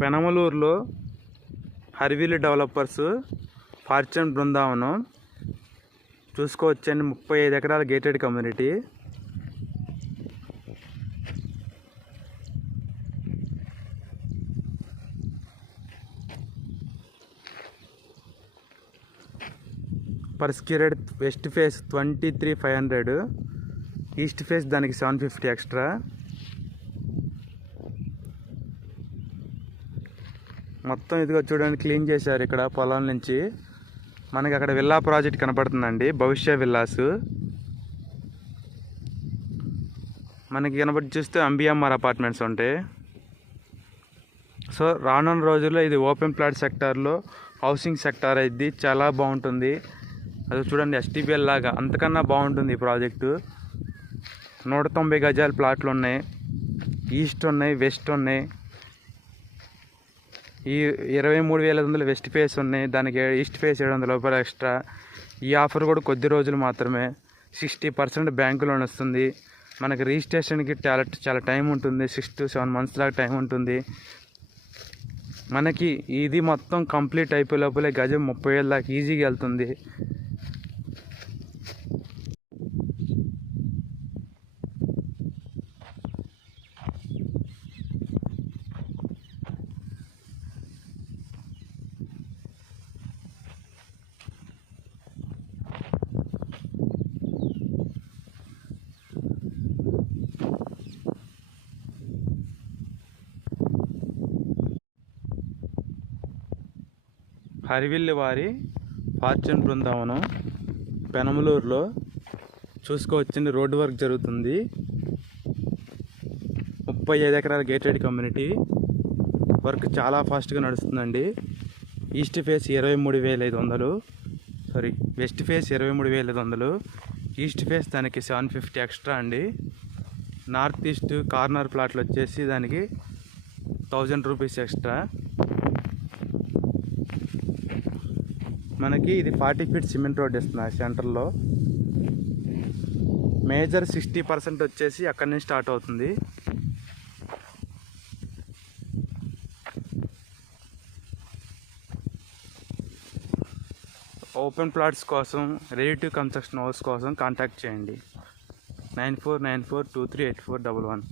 పెనమలూరులో హరివిల్ developers fortune Brindavanam చూసుకోవచ్చండి. 35 ఎకరాల gated community. Per square yard west face 23,500, east face దానికి 750 extra. మొత్తం ఇదిగో చూడండి, క్లీన్ చేశారు ఇక్కడ పొలం నుంచి. మనకి అక్కడ విల్లా ప్రాజెక్ట్ కనపడుతుందండి, భవిష్య విల్లాస్. మనకి కనబడి చూస్తే అంబిఎంఆర్ అపార్ట్మెంట్స్ ఉంటాయి. సో రానున్న రోజుల్లో ఇది ఓపెన్ ప్లాట్ సెక్టార్లో హౌసింగ్ సెక్టార్ అయింది, చాలా బాగుంటుంది. అది చూడండి, ఎస్టీపీఎల్ లాగా అంతకన్నా బాగుంటుంది ఈ ప్రాజెక్టు. 190 గజాల ప్లాట్లు ఉన్నాయి, ఈస్ట్ ఉన్నాయి, వెస్ట్ ఉన్నాయి. ఈ 23,500 వెస్ట్ ఫేస్ ఉన్నాయి, దానికి ఈస్ట్ ఫేస్ 700 రూపాయలు ఎక్స్ట్రా. ఈ ఆఫర్ కూడా కొద్ది రోజులు మాత్రమే. 60% బ్యాంకు లోన్ వస్తుంది. మనకి రిజిస్ట్రేషన్కి చాలా టైం ఉంటుంది, 6 to 7 months దాకా టైం ఉంటుంది. మనకి ఇది మొత్తం కంప్లీట్ అయిపోయే లోపలే గజం 30,000 దాకా ఈజీగా వెళ్తుంది. హరివిల్లి వారి ఫార్చ్యూన్ బృందావనం పెనమలూరులో చూసుకోవచ్చండి. రోడ్డు వర్క్ జరుగుతుంది. 35 ఎకరాల గేటెడ్ కమ్యూనిటీ. వర్క్ చాలా ఫాస్ట్గా నడుస్తుందండి. East face 23,500, west face 23,500, east face దానికి 750 ఎక్స్ట్రా అండి. నార్త్ ఈస్ట్ కార్నర్ ప్లాట్లు వచ్చేసి దానికి 1000 రూపీస్ ఎక్స్ట్రా. మనకి ఇది 40 feet సిమెంట్ రోడ్ ఇస్తున్నారు సెంటర్లో. మేజర్ 60% వచ్చేసి అక్కడి నుంచి స్టార్ట్ అవుతుంది. ఓపెన్ ప్లాట్స్ కోసం, రెడీ టు కన్స్ట్రక్షన్ హౌస్ కోసం కాంటాక్ట్ చేయండి. 9494238411.